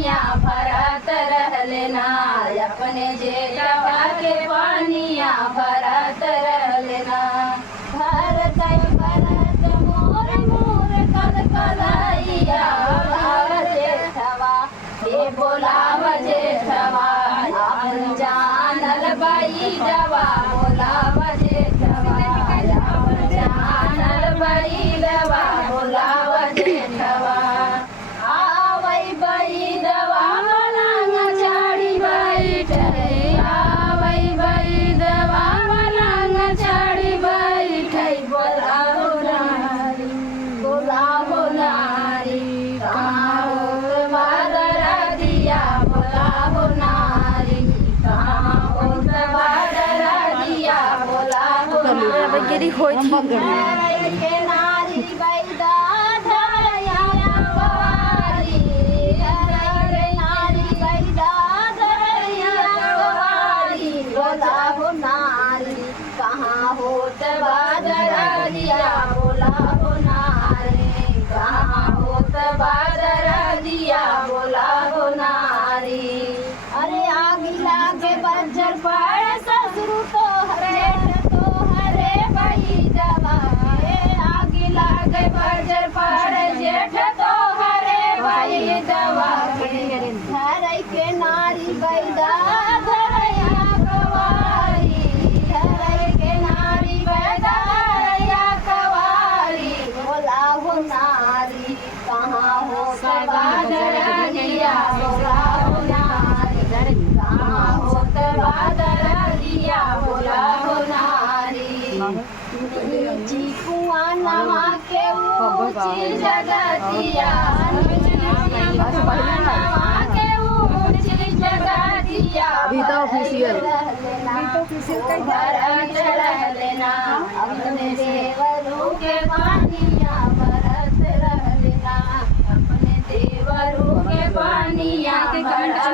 पानिया भरत रहलेना, अपने जेठवा के पानिया भरत रहलेना। भरत भरत मोर मोर कल कलैया, बोलाव जेठवा हे बोलाव जेठवा, अपन जानल बैलवा बोलाव जेठवा, अपन जानल बैलवा बोलाव जेठवा। आवै बैदवा पलंग चढ़ी बैठे, आवै बैदवा पलंग चढ़ी बैठे, बोलाहो नारी बोलाहो नारी, कहाँ होत बादर दिया बोलाहो नारी, कहाँ होत बादर दिया बोलाहो नारी। के नारी बैदा धरया कवारी, रे नारी बैदा धरया कवारी, बोलाहो नारी कहाँ होत बादर दिया बोलाहो नारी, कहाँ होत बादर दिया बोलाहो नारी। अरे आग लागे बज्जर पड़ ससुर तो हरे तो हरे बैदवा, आग लागे बज्जर पड़ जेठ तो हरे बैदवा, धरै के नारी बैदा धरया कवारी, धरै के नारी बैदा धरया कवारी, बोलाहो नारी कहाँ होत बादर दिया बोलाहो नारी, कहाँ होत बादर दिया बोलाहो नारी। नीची कुआं नवा के ऊँची जगतिया, नवा के ऊँची जगतिया, भरत रहलेना, अपने देवरू के पानिया भरत रहलेना, अपने देवरू के पानिया भरत